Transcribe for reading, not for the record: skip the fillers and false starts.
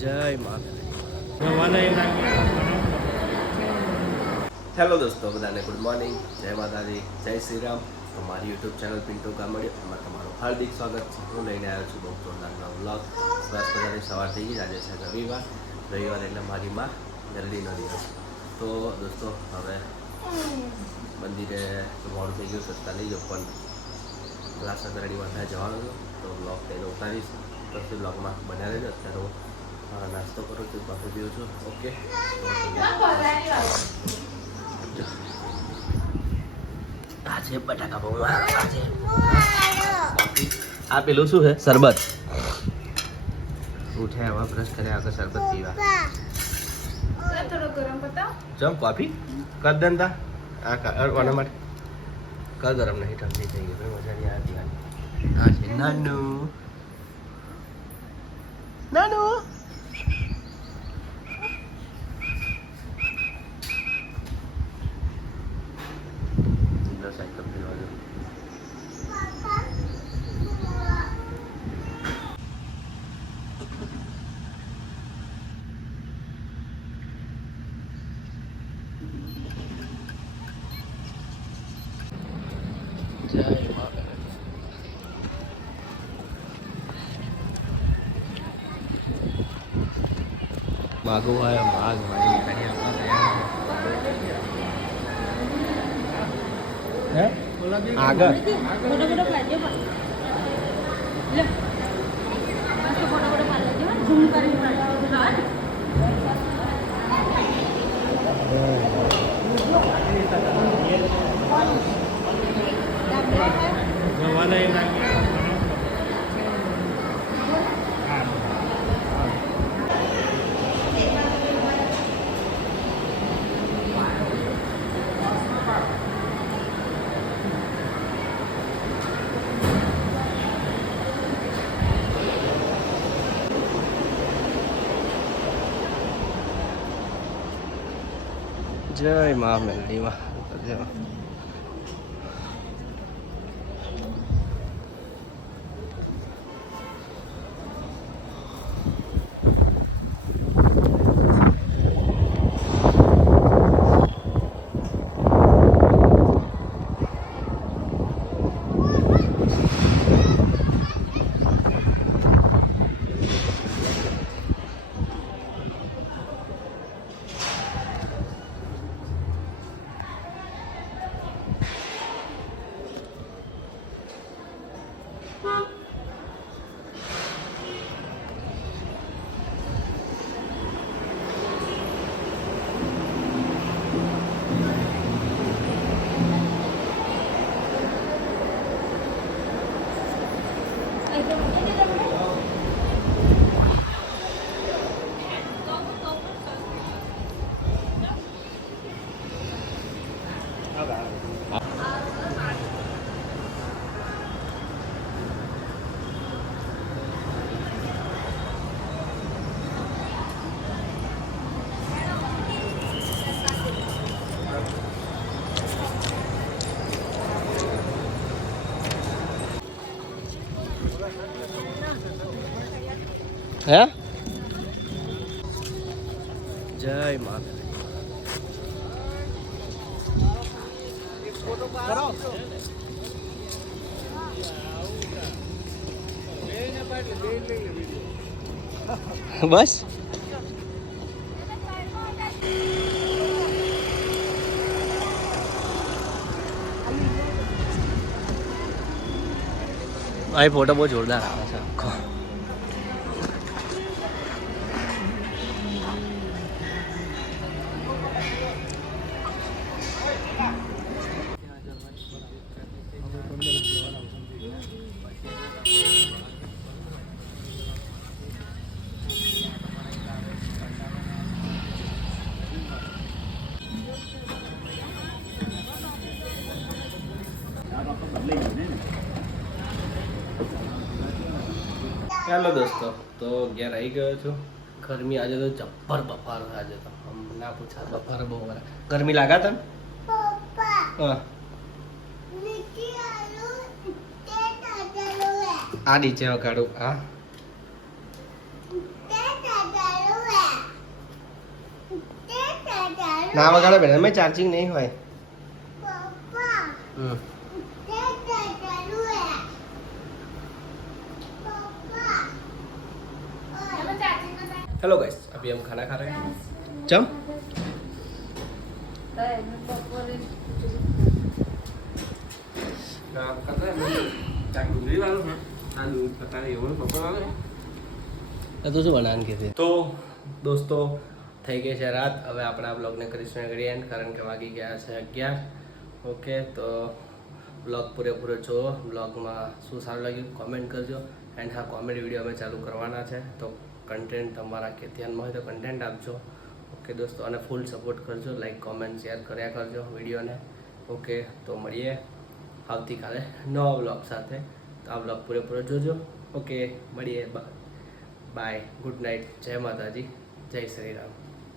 જય માતા. હેલો દોસ્તો, બધાને ગુડ મોર્નિંગ, જય માતાજી, જય શ્રી રામ. તમારી યુટ્યુબ ચેનલ પિન્ટુ ગામડિયો એમાં તમારું હાર્દિક સ્વાગત છે. હું લઈને આવ્યો છું બહુ જોરદારના વ્લોગ. બસ બધાની સવાર થઈ ગઈ. આજે છે રવિવાર એટલે મારી માં જલ્દીનો દિવસ. તો દોસ્તો, હવે મંદિરે મોડું થઈ ગયું, સસ્તા નહીં જો પણ ક્લાસ રેડીમાં થાય જવાનું હતું. તો બ્લોગ થઈને ઉતારીશ તો બ્લોગમાં બન્યા રહેજો. અત્યારે હું નાસ્તો કરું છું, કોફી પીવું છું. ઓકે, આજે બટાકા પૌવા, આજે આ પેલું શું છે? શરબત. ઉઠે હવે બ્રશ કર્યા આગળ શરબત પીવા. થોડો ગરમ બતાવ. ચમ કોફી કર દંતા આ કોના માટે કર ગરમ નહીં, ઠંડી થઈ ગઈ, મજા નહીં આ પીવાની. આ છે નાનું નાનું. સાયકલ ફેરવા દો. જય માતા. માગો આયો માગ મારી હે આગળ ફોટો પાડજો લે મસ્ત ફોટો પાડજો ઝૂમ કરીને પાડજો. જય મા મેલડીમાં. હે જય માતા. બસ આ ફોટો બહુ જોરદાર આવે છે આખો. હેલો દોસ્તો, તો ઘેર આવી ગયો છું. ગરમી આજે તો જબ્બર બફારો આજે તો ના પૂછા, બફારો બહુ વરે. ગરમી લાગા તને? હા આ નીચે કાઢું. હા ના વગાડો બેન અમે ચાર્જિંગ નહીં હોય हम्म हेलो गाइस अभी हम खाना खा रहे हैं जम तो શું બનાવવાનું કીધું તો દોસ્તો થઈ ગઈ છે રાત હવે આપણે આ બ્લોગને કરીશું આગળ એન્ડ કારણ કે વાગી ગયા છે 11 ઓકે તો બ્લોગ પૂરેપૂરો જુઓ બ્લોગમાં શું સારું લાગ્યું કોમેન્ટ કરજો એન્ડ હા કોમેડી વિડીયો અમે ચાલુ કરવાના છે તો કન્ટેન્ટ તમારા કે ધ્યાનમાં હોય તો કન્ટેન્ટ આપજો ઓકે દોસ્તો અને ફૂલ સપોર્ટ કરજો લાઈક કોમેન્ટ શેર કર્યા કરજો વિડીયોને ઓકે તો મળીએ આવતીકાલે નવા બ્લોગ સાથે તો આ બ્લોગ પૂરેપૂરો જોજો ઓકે મળીએ બાય ગુડ નાઇટ જય માતાજી જય શ્રી રામ